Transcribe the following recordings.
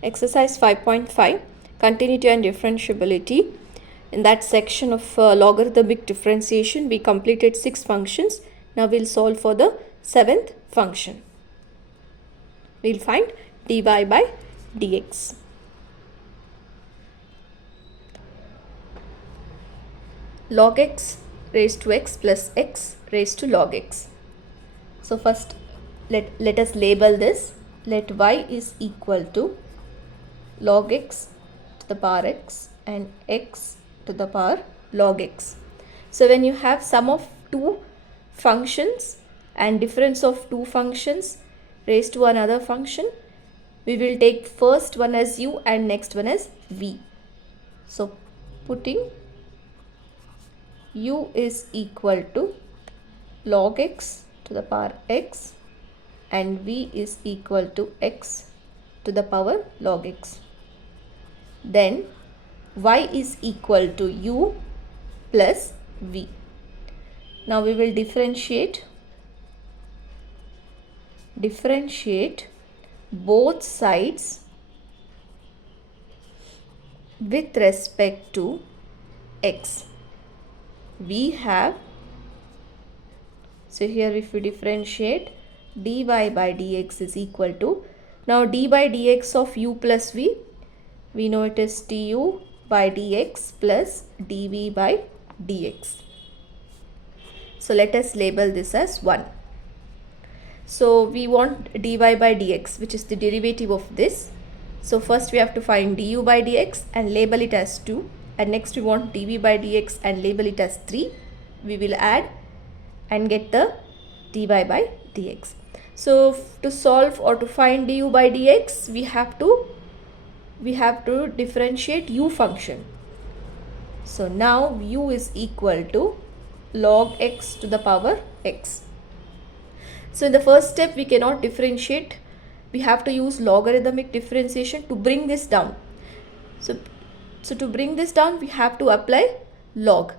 Exercise 5.5, Continuity and Differentiability. In that section of logarithmic differentiation, we completed 6 functions. Now we'll solve for the 7th function. We'll find dy by dx. Log x raised to x plus x raised to log x. So first let us label this. Let y is equal to log x to the power x and x to the power log x. So when you have sum of two functions and difference of two functions raised to another function, we will take first one as u and next one as v. So putting u is equal to log x to the power x and v is equal to x to the power log x. Then y is equal to u plus v. Now we will differentiate both sides with respect to x. We have, so here if we differentiate, dy by dx is equal to, now d by dx of u plus v, we know it is du by dx plus dv by dx. So let us label this as 1. So we want dy by dx, which is the derivative of this. So first we have to find du by dx and label it as 2. And next we want dv by dx and label it as 3. We will add and get the dy by dx. So to solve or to find du by dx, we have to differentiate u function. So now u is equal to log x to the power x. So in the first step we cannot differentiate. We have to use logarithmic differentiation to bring this down. So to bring this down, we have to apply log.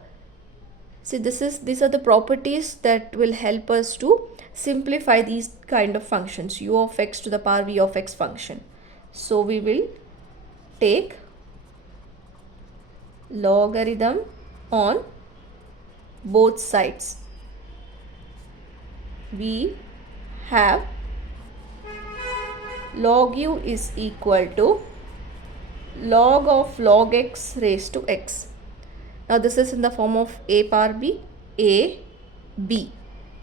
See, these are the properties that will help us to simplify these kind of functions, u of x to the power v of x function. So we will take logarithm on both sides. We have log u is equal to log of log x raised to x. Now this is in the form of a power b, a, b.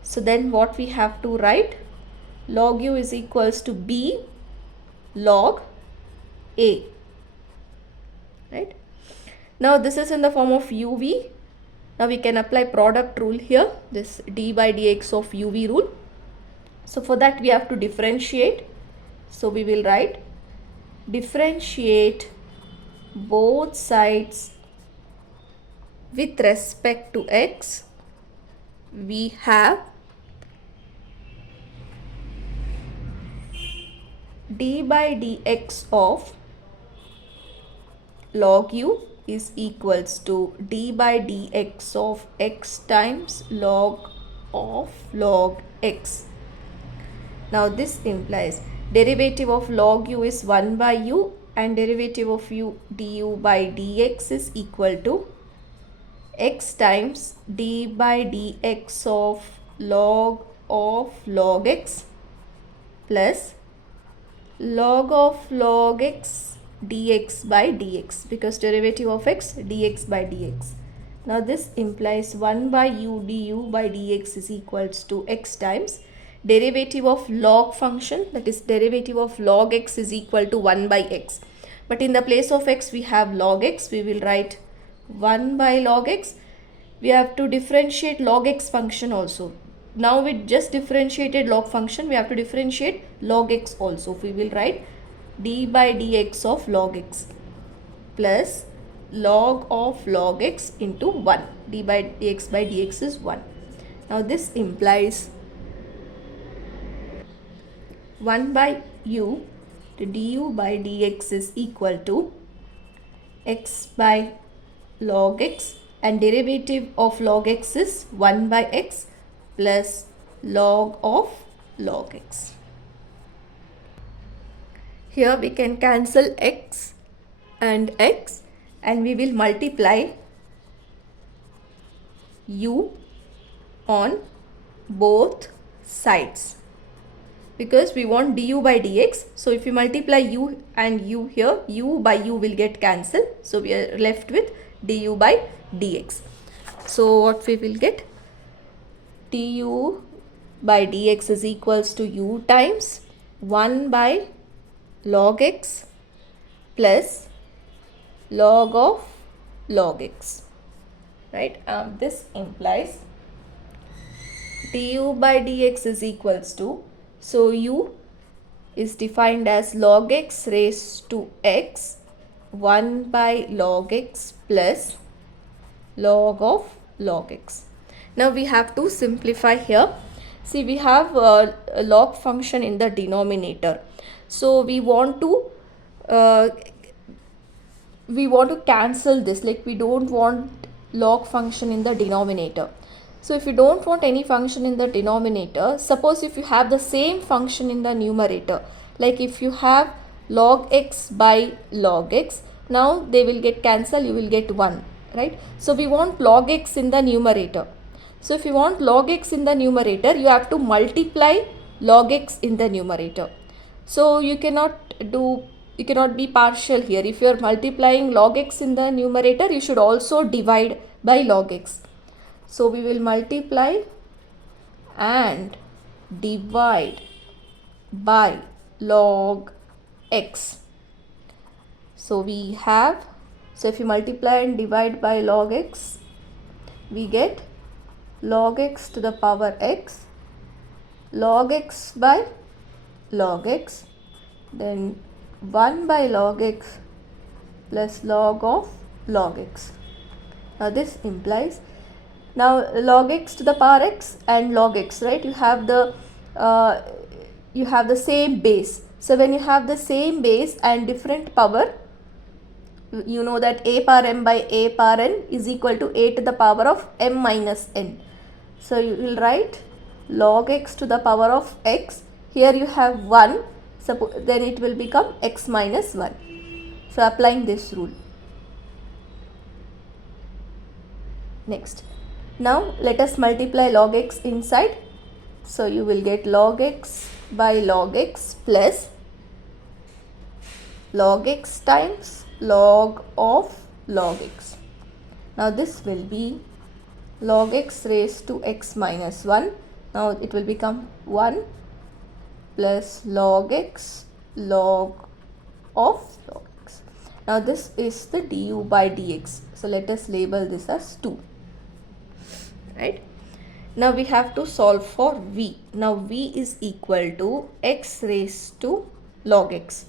So then what we have to write, log u is equals to b log a, right? Now this is in the form of uv. Now we can apply product rule here, this d by dx of uv rule. So for that we have to differentiate. So we will write differentiate both sides with respect to x. We have d by dx of log u is equals to d by dx of x times log of log x. Now this implies derivative of log u is 1 by u and derivative of u du by dx is equal to x times d by dx of log x plus log of log x dx by dx, because derivative of x dx by dx. Now this implies 1 by u du by dx is equals to x times derivative of log function, that is derivative of log x is equal to 1 by x. But in the place of x we have log x, we will write 1 by log x. We have to differentiate log x function also. Now we just differentiated log function, we have to differentiate log x also. We will write d by dx of log x plus log of log x into 1. D by dx is 1. Now this implies 1 by u to du by dx is equal to x by log x, and derivative of log x is 1 by x plus log of log x. Here we can cancel x and we will multiply u on both sides because we want du by dx. So if you multiply u and u here, u by u will get cancelled. So we are left with du by dx. So what we will get? Du by dx is equals to u times 1 by log x plus log of log x, right? This implies du by dx is equals to, so u is defined as log x raised to x 1 by log x plus log of log x. Now we have to simplify here. See, we have a log function in the denominator. So we want to cancel this, like we don't want log function in the denominator. So if you don't want any function in the denominator, suppose if you have the same function in the numerator, like if you have log x by log x, now they will get cancelled, you will get 1, right? So we want log x in the numerator. So if you want log x in the numerator, you have to multiply log x in the numerator. So you cannot be partial here. If you are multiplying log x in the numerator, you should also divide by log x. So we will multiply and divide by log x. So we have, so if you multiply and divide by log x, we get log x to the power x, log x by log x, then 1 by log x plus log of log x. Now this implies, now log x to the power x and log x, right? You have the same base. So when you have the same base and different power, you know that a power m by a power n is equal to a to the power of m minus n. So you will write log x to the power of x. Here you have 1, then it will become x minus 1. So applying this rule. Next, now let us multiply log x inside. So you will get log x by log x plus log x times log of log x. Now this will be log x raised to x minus 1. Now it will become 1 plus log x log of log x. Now this is the du by dx. So let us label this as 2. Right? Now we have to solve for v. Now v is equal to x raised to log x.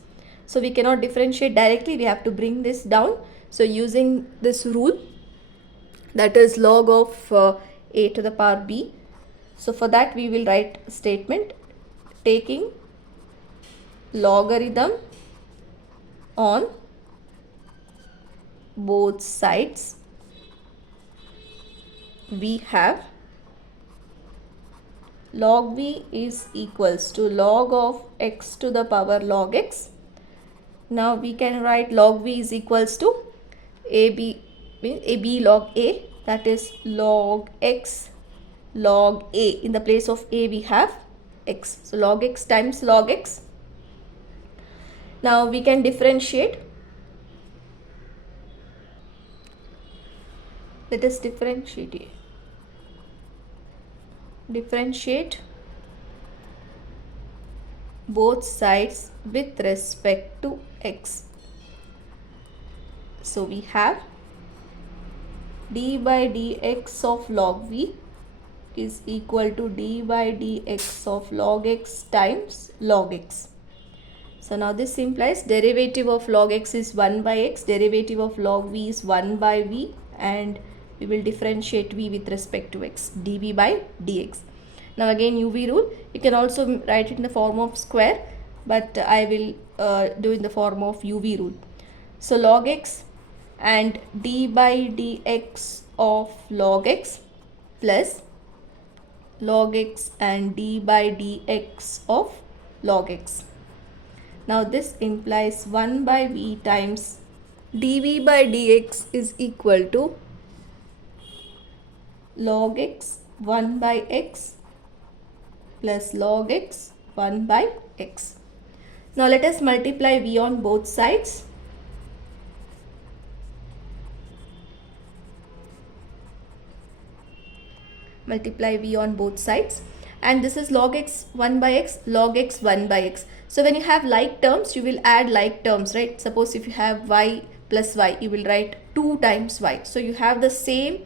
So we cannot differentiate directly, we have to bring this down. So using this rule, that is log of a to the power b. So for that we will write a statement taking logarithm on both sides. We have log v is equals to log of x to the power log x. Now we can write log v is equals to ab log a, that is log x log a. In the place of a we have x. So log x times log x. Now we can differentiate. Let us differentiate both sides with respect to x. So we have d by dx of log v is equal to d by dx of log x times log x. So now this implies derivative of log x is 1 by x, derivative of log v is 1 by v, and we will differentiate v with respect to x, dv by dx. Now again uv rule, you can also write it in the form of square, but I will do in the form of uv rule. So log x and d by dx of log x plus log x and d by dx of log x. Now this implies 1 by v times dv by dx is equal to log x 1 by x plus log x 1 by x. Now let us multiply v on both sides. Multiply v on both sides, and this is log x 1 by x, log x 1 by x. So when you have like terms, you will add like terms, right? Suppose if you have y plus y, you will write 2 times y. So you have the same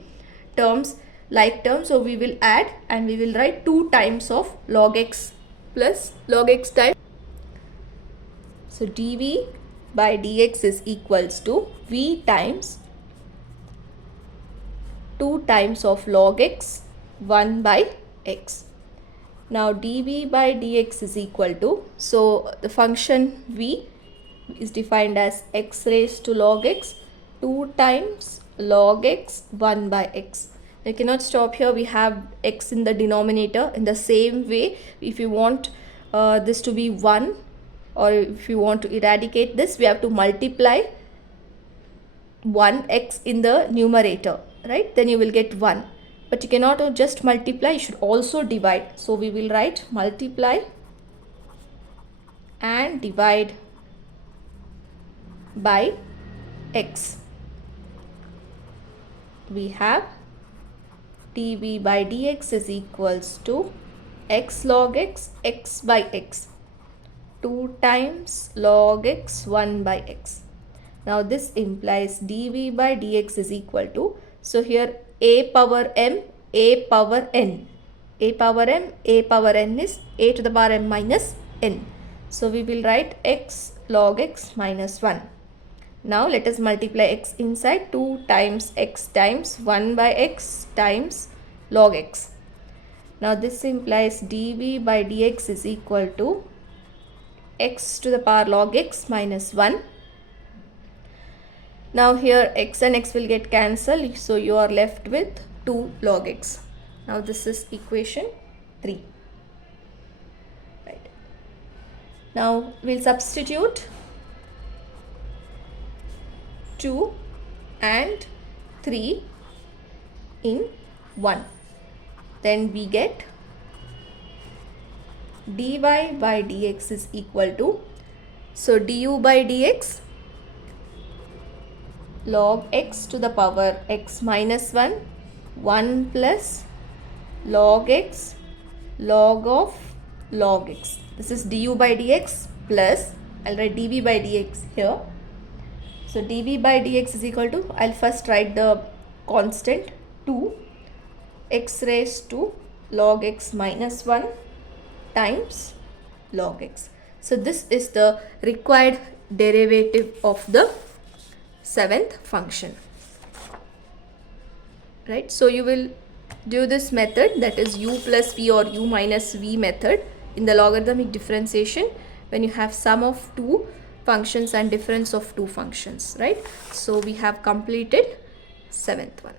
terms, like terms, so we will add and we will write 2 times of log x plus log x times. So dv by dx is equals to v times 2 times of log x 1 by x. Now dv by dx is equal to, so the function v is defined as x raised to log x 2 times log x 1 by x. I cannot stop here, we have x in the denominator. In the same way, if you want this to be 1, or if you want to eradicate this, we have to multiply 1x in the numerator, right? Then you will get 1. But you cannot just multiply, you should also divide. So we will write multiply and divide by x. We have dv by dx is equals to x log x, x by x, 2 times log x 1 by x. Now this implies dv by dx is equal to, so here a power m, a power n. A power m, a power n is a to the power m minus n. So we will write x log x minus 1. Now let us multiply x inside, 2 times x times 1 by x times log x. Now this implies dv by dx is equal to x to the power log x minus 1. Now here x and x will get cancelled, so you are left with 2 log x. Now this is equation 3. Right. Now we'll substitute 2 and 3 in 1. Then we get dy by dx is equal to, so du by dx log x to the power x minus 1, 1 plus log x log of log x. This is du by dx plus, I'll write dv by dx here. So dv by dx is equal to, I'll first write the constant 2 x raised to log x minus 1 times log x. So this is the required derivative of the 7th function, right? So you will do this method, that is u plus v or u minus v method, in the logarithmic differentiation when you have sum of 2 functions and difference of 2 functions, right? So we have completed 7th one.